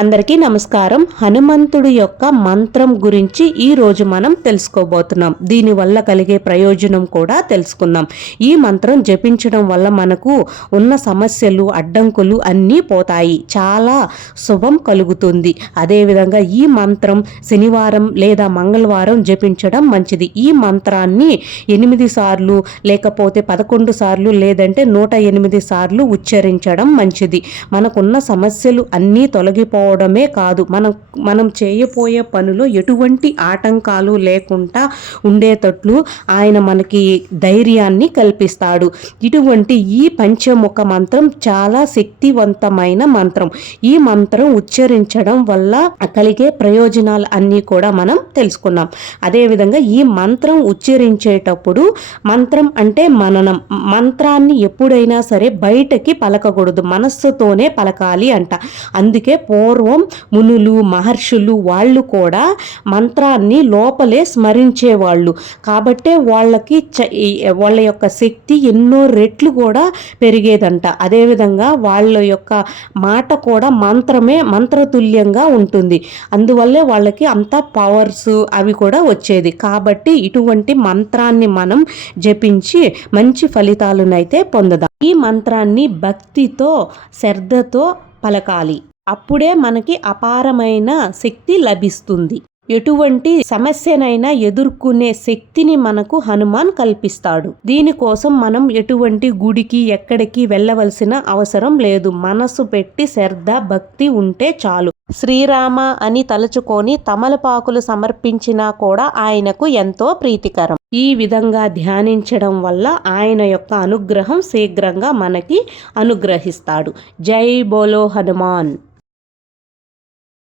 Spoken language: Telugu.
అందరికీ నమస్కారం. హనుమంతుడి యొక్క మంత్రం గురించి ఈ రోజు మనం తెలుసుకోబోతున్నాం. దీనివల్ల కలిగే ప్రయోజనం కూడా తెలుసుకుందాం. ఈ మంత్రం జపించడం వల్ల మనకు ఉన్న సమస్యలు, అడ్డంకులు అన్నీ పోతాయి. చాలా శుభం కలుగుతుంది. అదేవిధంగా ఈ మంత్రం శనివారం లేదా మంగళవారం జపించడం మంచిది. ఈ మంత్రాన్ని 8 సార్లు లేకపోతే 11 సార్లు లేదంటే 108 సార్లు ఉచ్చరించడం మంచిది. మనకున్న సమస్యలు అన్నీ తొలగిపోవడమే కాదు, మనం చేయబోయే పనిలో ఎటువంటి ఆటంకాలు లేకుండా ఉండేటట్లు ఆయన మనకి ధైర్యాన్ని కల్పిస్తాడు. ఇటువంటి ఈ పంచముఖ మంత్రం చాలా శక్తివంతమైన మంత్రం. ఈ మంత్రం ఉచ్చరించడం వల్ల కలిగే ప్రయోజనాలు అన్నీ కూడా మనం తెలుసుకున్నాం. అదేవిధంగా ఈ మంత్రం ఉచ్చరించేటప్పుడు, మంత్రం అంటే మననం, మంత్రాన్ని ఎప్పుడైనా సరే బయటకి పలకకూడదు, మనస్సుతోనే పలకాలి అంట. అందుకే పూర్వం మునులు, మహర్షులు వాళ్ళు కూడా మంత్రాన్ని లోపలే స్మరించేవాళ్ళు. కాబట్టే వాళ్ళ యొక్క శక్తి ఎన్నో రెట్లు కూడా పెరిగేదంట. అదేవిధంగా వాళ్ళ యొక్క మాట కూడా మంత్రతుల్యంగా ఉంటుంది. అందువల్లే వాళ్ళకి అంత పవర్స్ అవి కూడా వచ్చేది. కాబట్టి ఇటువంటి మంత్రాన్ని మనం జపించి మంచి ఫలితాలనైతే పొందుదాం. ఈ మంత్రాన్ని భక్తితో, శ్రద్ధతో పలకాలి. అప్పుడే మనకి అపారమైన శక్తి లభిస్తుంది. ఎటువంటి సమస్యనైనా ఎదుర్కొనే శక్తిని మనకు హనుమాన్ కల్పిస్తాడు. దీనికోసం మనం ఎటువంటి గుడికి ఎక్కడికి వెళ్ళవలసిన అవసరం లేదు. మనసు పెట్టి శ్రద్ధ, భక్తి ఉంటే చాలు. శ్రీరామ అని తలుచుకొని తమలపాకులు సమర్పించినా కూడా ఆయనకు ఎంతో ప్రీతికరం. ఈ విధంగా ధ్యానించడం వల్ల ఆయన యొక్క అనుగ్రహం శీఘ్రంగా మనకి అనుగ్రహిస్తాడు. జై బోలో హనుమాన్.